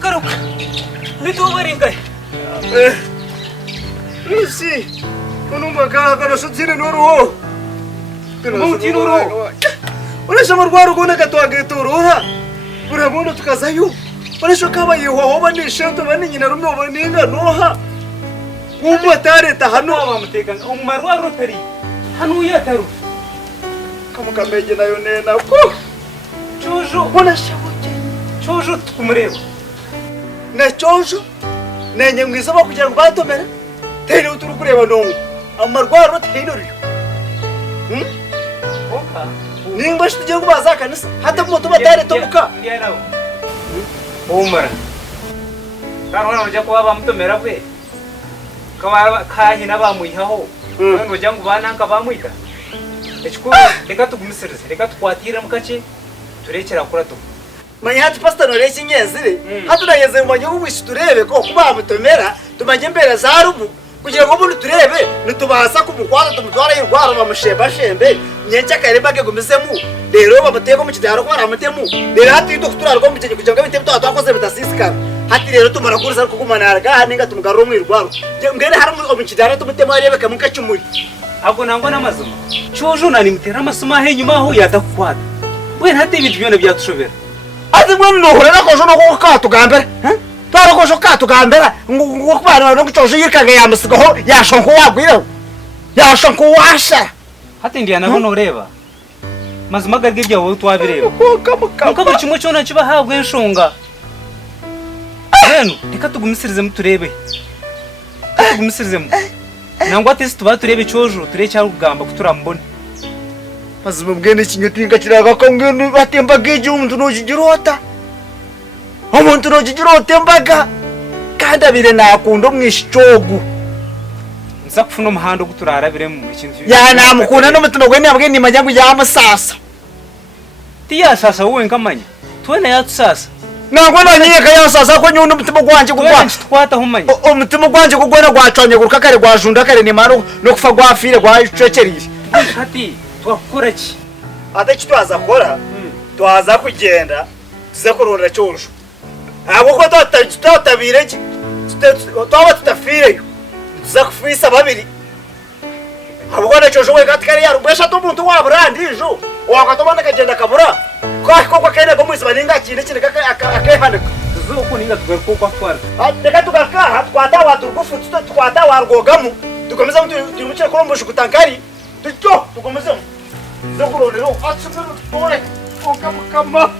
Karo. Nito baringay. Lucy, kung magkakaroon sa sinanuro. Tinuro. Wala siya marwaro ko na katuwag ito, ha? Pura mo na tukazayo. Wala siya kawayo, hawa ni siya ito man niya narumo ba niya, no ha? Umatare ta hano. Mamatekan, marwaro tari. Hanu ya taru. Kamu kameje na yun na ko. Chojo. Wala siya wuce. Chojo tukumureba. Na chojo. Na nyamwisa ba kugira ngo batomera. Tene uturu kureba nongo. Amarwaro tene uriyo. Oka. Nimba shituje kubaza kanisa. Hata moto batare tobuka. Ndiye nawo. Umara. Karwana uja kuba bamutomera bwe. Kawa kahina bamuyihaho. None uja ngo bananka bamuyika. Ekikuru reka tugumisirize, reka tukwatira mukace turekera kura tu. Manya hati pastor norechi nyezire. Hatu na yeze mbanyo ubwishi turebe ko kuba mutomera tumanye mbere za rubu kugira ngo buntu turebe nitubasa kumukwara tumutwara y'urwaro bamusheba shembe nyencha kareba ke gumisemu rero babateko mu kidaro ko aramutemu rero hati doktora rwo mutege kugira ngo bitebe twakoze bitasisika hati rero tumara kurisa kugumanara ga haninga tumugaro mu irwaro ngene hari mu kidaro tumutemo arebe kamuka cyumuri Ago nango namazuma. Chojo nani mutera amasuma he nyuma aho yatakwata. Bwe ntate ibintu byone byatushobera. Ati mwe nuhura nakojo no katugambera. Tara kojo katugambera ngokubana no kucojo yikaga yamusigaho yashonko wagwira. Yashonko washa. Hati ndiye nabona ureba. Mazuma garge byawo twabireba. Mukago kimwe cyona kiba habwe enshonga. Reno reka tugumisirize muturebe. Tugumisirize mu. Nangwa tesi tuba turebe chojo turecha kugamba kuturambone. Mazuma bwene kinyotinga kiraga ko ngene batemba geje umuntu no jigirota. Umuntu no jigirota mbaga. Kandi abire nakundo mwishogu. Nza kufuna umuhando guturarabire mu ikintu. Ya namukunda no mutuno gwe nabwe ni majyangu ya amasasa. Tiya sasa wowe nkamanya. Twene yatusasa. Nangwa nanyeka ya sasa ko nyundo mutima gwanje kugwa. Twata humanya. Umutima gwanje kugwena gwacanye guruka kare gwajunda kare ni maro no kufa gwafire gwacekerije. Hati twakora ki? Ate kitwaza kora. Twaza kugenda tuze kurora cyosho. Abo ko tutatabire ki? Twaba tutafire. Tuza kufisa babiri. Abo ko cyosho we katikari ya rubesha to muntu waburandijo. Wakatobana kagenda kabura. Kwa kene ko mwisi baninga kine kine akahaneka. Tuzo ninga tugaruko kwa twara. Reka tugaka twata wadurugufu twata wargogamu. Tukomeza tumuce kuromboje kutankari. Tucyo tukomeza. Zo kurorero atsumuru tore. Kama.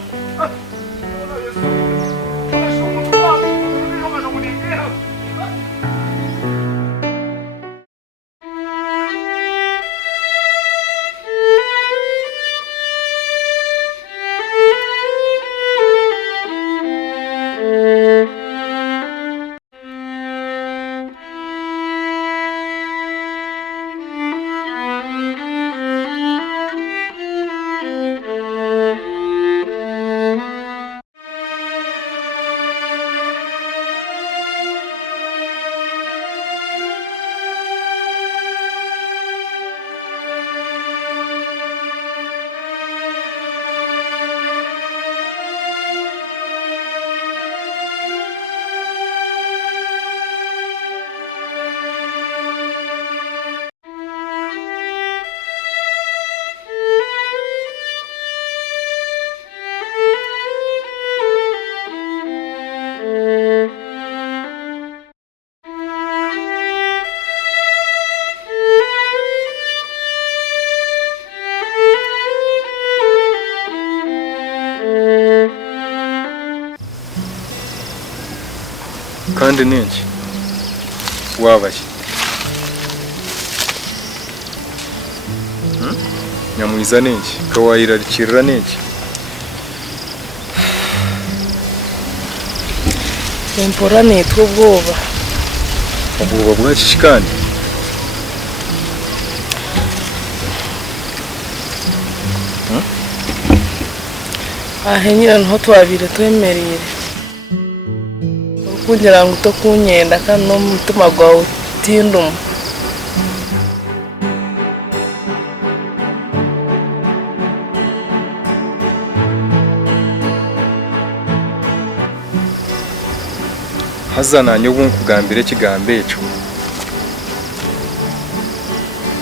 kandi nenshi wabashye nyamwiza nenshi kawayirarikirira nenshi tempora nitwa ubwoba bwaki kandi ahenyira nho twabire twemerere kugira ngo utokunyenda kandi no mutima gwawe utinduma hazana nyobu nkugambire kigambe eco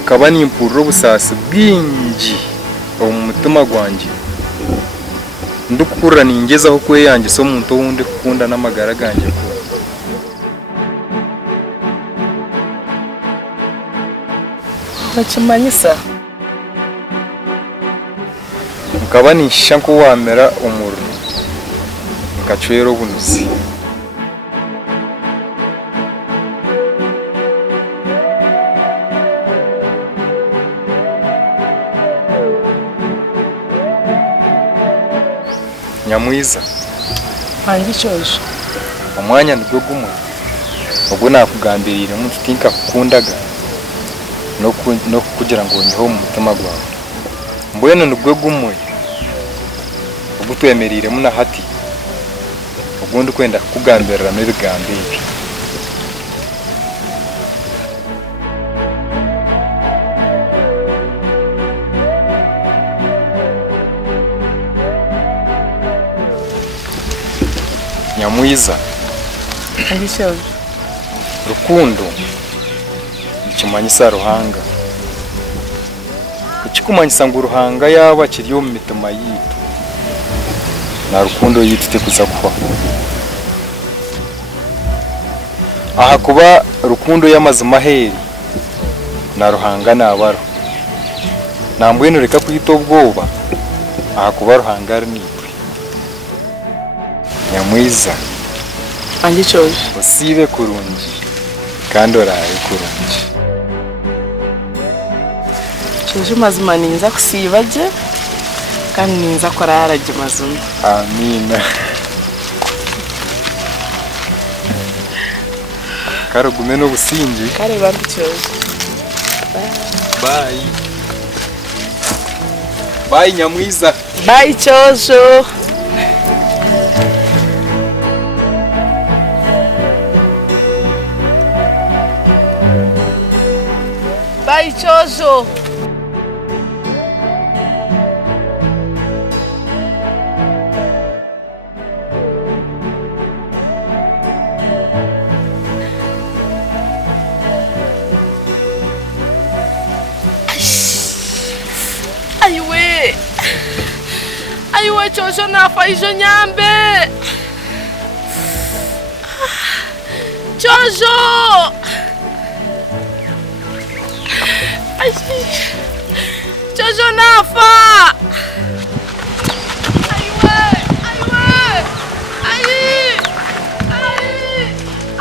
kaba nimpurro busasi bwingi omu mutima gwanje ndukura ningezaho kweyange so muntu wundi kukunda n'amagara ganje ko bakimanyisa nkaba nishisha nko wamera umuriro nkacwera obunuzi nyamwiza hangi cyoje omwanya nigwo gumwe ubwo nakugambirire mu tutinka kukundaga no kugira ngo nyeho mu mutima gwawe mbwene nigwo gumwe ubwo twemerire muna hati ubundi kwenda kukugambirira n'ibigambire nyamwiza hangi cyoje rukundo ikimanyisa ruhanga kukikumanyisa ngo ruhanga yaba kiriyo mu mitima yitu na rukundo yitute kuza kuba aha kuba rukundo y'amazima heri na ruhanga nabaro nambwene reka kwita ubwoba aha kuba ruhanga ari nitwe nyamwiza hangi cyoje usibe kurungi kandi oraye kurungi cyoje mazima ninza kusibaje kandi ninza koraraje mazima amina karugume no busingi kare bambi cyoje bye bye nyamwiza bye cyojo bye cyojo Aiwe cyojo nafa ijo nyambe cyojo cyojo nafa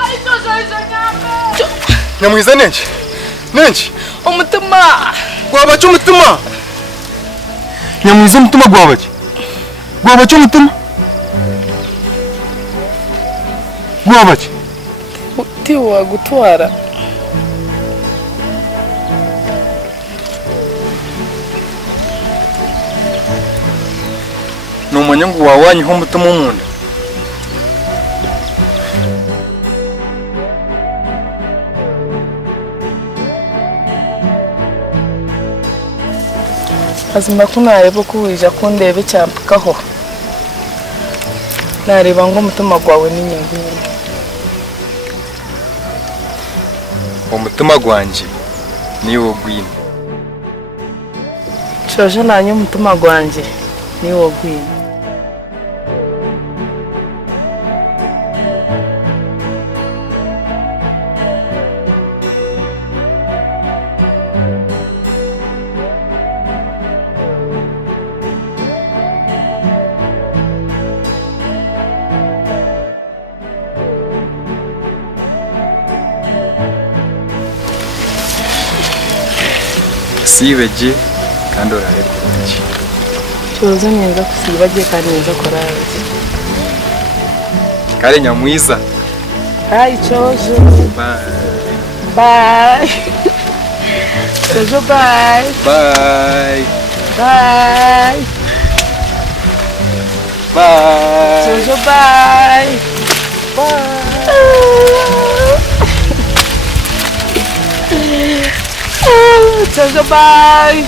ai cyojo ijo nyambe nyamwiza nenki umutima gwabaca umutima nyamwiza umutima gwabaca umutima gwabaca utiwa gutwara numanya ngo wawanyeho umutima w'umuntu azima ko nareba ko wija kundebe cyampakaho nareba ngo umutima gwawe ni nyingine umutima gwanje niwo gwine cyoje nanye umutima gwanje niwo gwine sibeje kandi oraye kurungi cyozo nyenza kusibaje kandi nyenza koraraje kare nyamwiza hai cyozo bye bye cyozo bye bye bye bye cyozo bye bye cyozo bye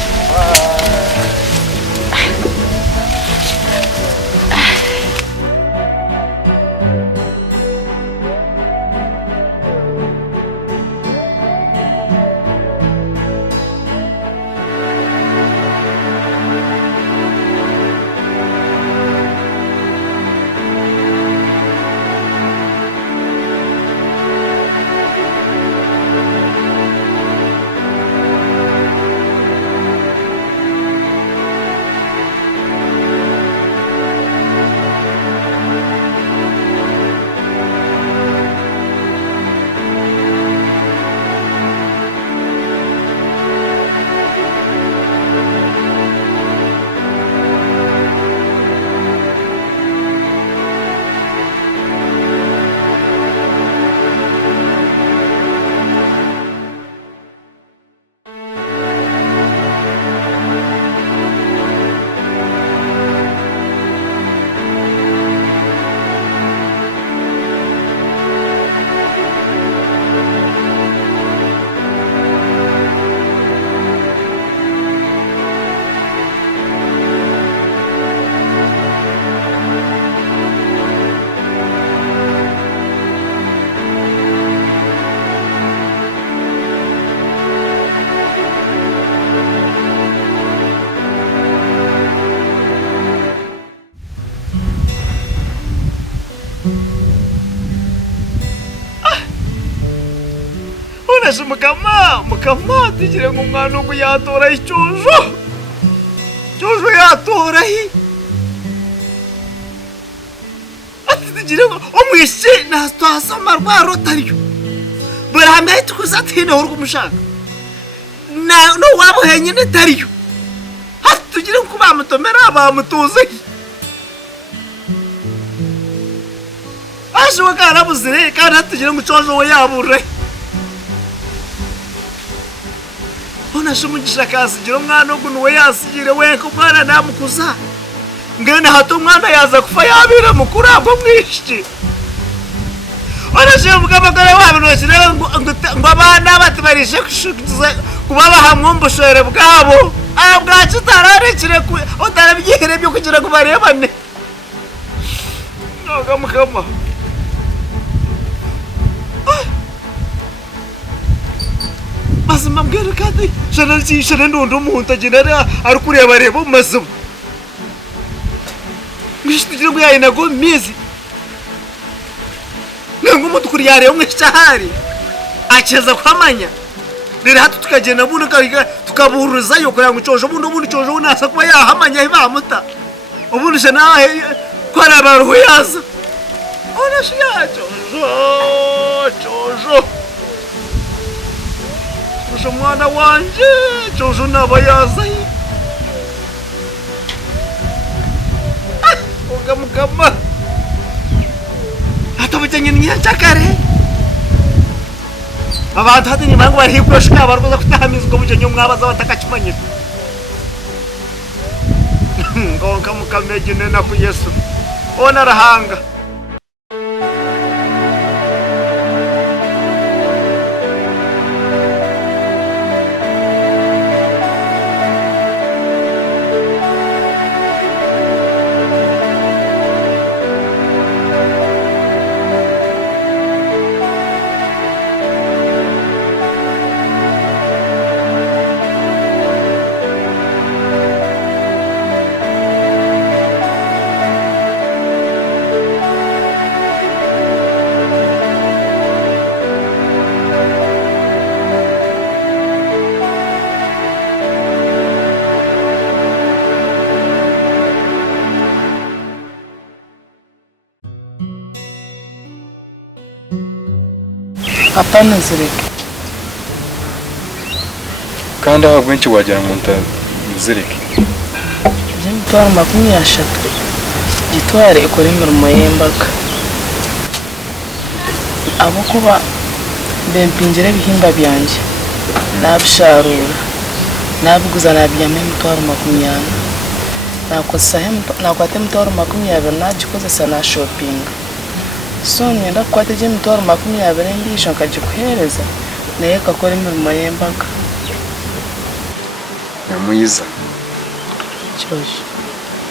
Onesha mukama tigire ngo umwana ugu yatora icyujo. Cyujo yatora hi. Ati tigire ngo umwishi nastasoma rwaro tariyo. Burahamye tukuzatine urwo mushaka. No wabuhenye netariyo. Ati tugire ngo bamutomera bamutuze. Asho kana buzire kana tugire ngo cyujo we yabure. Ona shumugisha kasigira umwana ugu nuwe yasigire we ko mwana namukuza. Ngene hato umwana yaza kufa yabira mukuru abwo mwishi. Ona shimugabagara wabo nosire ngo abana batibarishe kushukiza kubaba hamwumbushore bwabo. Abwacu tararekire ku otarabyihere byo kugira ngo barebane. Noga mukama. Mazima mbwira kandi shana ndondo umuntu agenda ari kureba reba mazima. Mwishitire ngo yayi nago mizi. Nango umuntu kuri yare umwishahari. Akeza kwamanya. Rero hatu tukagenda buno tukaburuza yo kugira ngo cojo buno cojo unasa kuba yahamanya ibamuta. Ubundi shana kwara baruho yaza. Ona shiya cojo. Cojo mwana wanje, cojo nabayaza hi. Oga mukama. Atabujanye nyachakare. Abantu hati nyimangu bari kwashika baruza kutahamizwa bujanye mwabaza batakachimanye. Ngonka mukameje nena ku Yesu. Ona rahanga. Hapana zireke. Kandi aho gwenshi wagira ngo ntazireke. Je mutwara 30 gitware ikora imirimo y'imbaga. Abo kuba bempingira bihimba byanje nabisharura nabiguza nabyame mutwara 20 nakwate mutwara 20 nagikoze sana shopping. So nyenda kwate je mutwara 20 ndisho nkagikuhereza naye kakora imirimo y'imbaga. Mwiza. Cyoshe.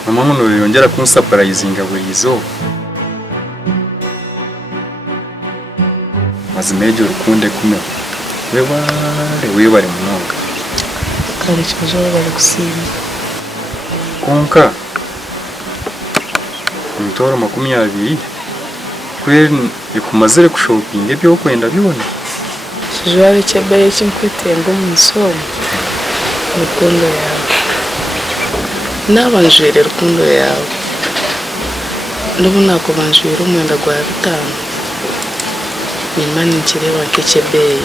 Mama muno yongera kunsapurayizinga burizo. Mazimeje urukunde kume. We bari munonga. Kare cyozo bari gusiba. Konka. Mutwara 20 kweli ikumazire kushopinga byo kwenda bibona. Sijwari cyabaye cyimkwetengo mu musoro. Rukundo yawe nabanjwire rukundo yawe ndabona ko banjwire umwenda gwa 5 nimani nkireba kechebeye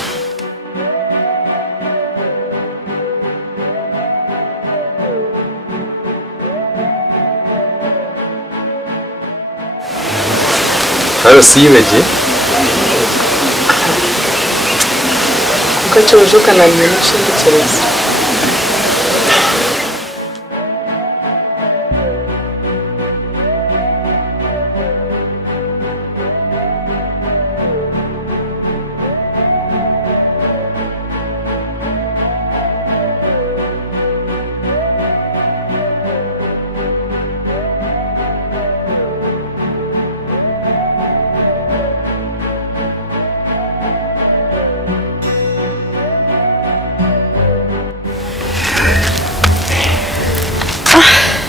haro sibeje ukachojo kana nyine shindikireza.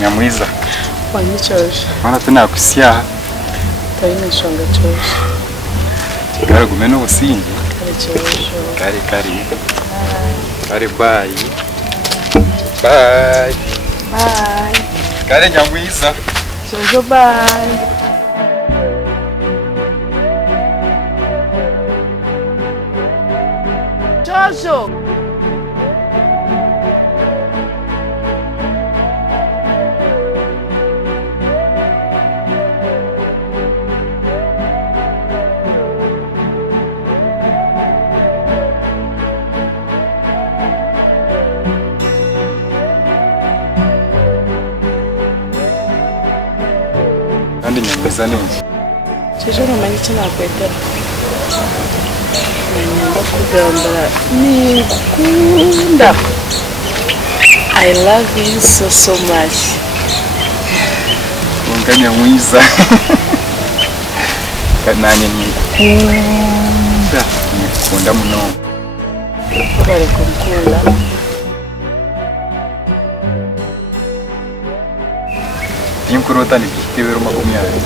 Nyamwiza. Wanyichoje. Mana tunakusiya. Tayine shonga choje. Gara gumeno usingi. Kare Jojo. Kari bye. Bye. Bye. Kare nyamwiza. Jojo, bye. Jojo. Kandi nyamwiza neza. Jojo, namenye icyo nakwetera. Nanyamba kugambara nikunda. I love you so much. Unganya mwiza. Kananye nikunda muno. Bari kumkula. Imkurota ni 20 makumyabiri.